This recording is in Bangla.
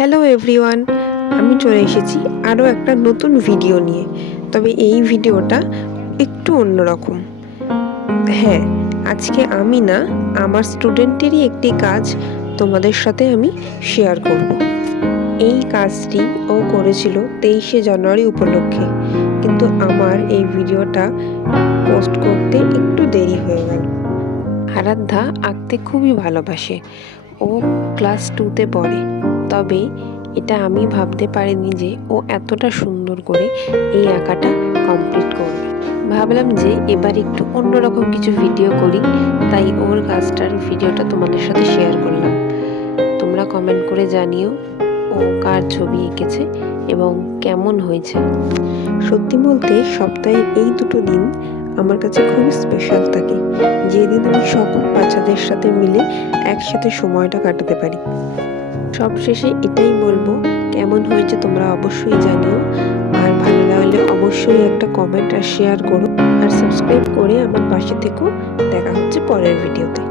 হ্যালো এভরিওয়ান, আমি চলে এসেছি আরও একটা নতুন ভিডিও নিয়ে। তবে এই ভিডিওটা একটু অন্যরকম। হ্যাঁ, আজকে আমি না, আমার স্টুডেন্টেরই একটি কাজ তোমাদের সাথে আমি শেয়ার করব। এই কাজটি ও করেছিল 23শে জানুয়ারি উপলক্ষে, কিন্তু আমার এই ভিডিওটা পোস্ট করতে একটু দেরি হয়ে গেল। আরাধ্যা আঁকতে খুবই ভালোবাসে। ও ক্লাস 2তে পড়ে। তবে এটা আমি ভাবতে পারিনি যে ও এতটা সুন্দর করে এই আঁকাটা কমপ্লিট করবে। ভাবলাম যে এবার একটু অন্যরকম কিছু ভিডিও করি, তাই ওর কাজটার ভিডিওটা তোমাদের সাথে শেয়ার করলাম। তোমরা কমেন্ট করে জানিও ও কার ছবি এঁকেছে এবং কেমন হয়েছে। সত্যি বলতে সপ্তাহের এই দুটো দিন আমার কাছে খুবই স্পেশাল থাকে, যেদিন আমি সকল বাচ্চাদের সাথে মিলে একসাথে সময়টা কাটাতে পারি। সবশেষে এটাই বলবো, কেমন হয়েছে তোমরা অবশ্যই জানিও। আর ভালো লাগলে অবশ্যই একটা কমেন্ট আর শেয়ার করো, আর সাবস্ক্রাইব করে আমার পাশে থেকো। দেখা হচ্ছে পরের ভিডিওতে।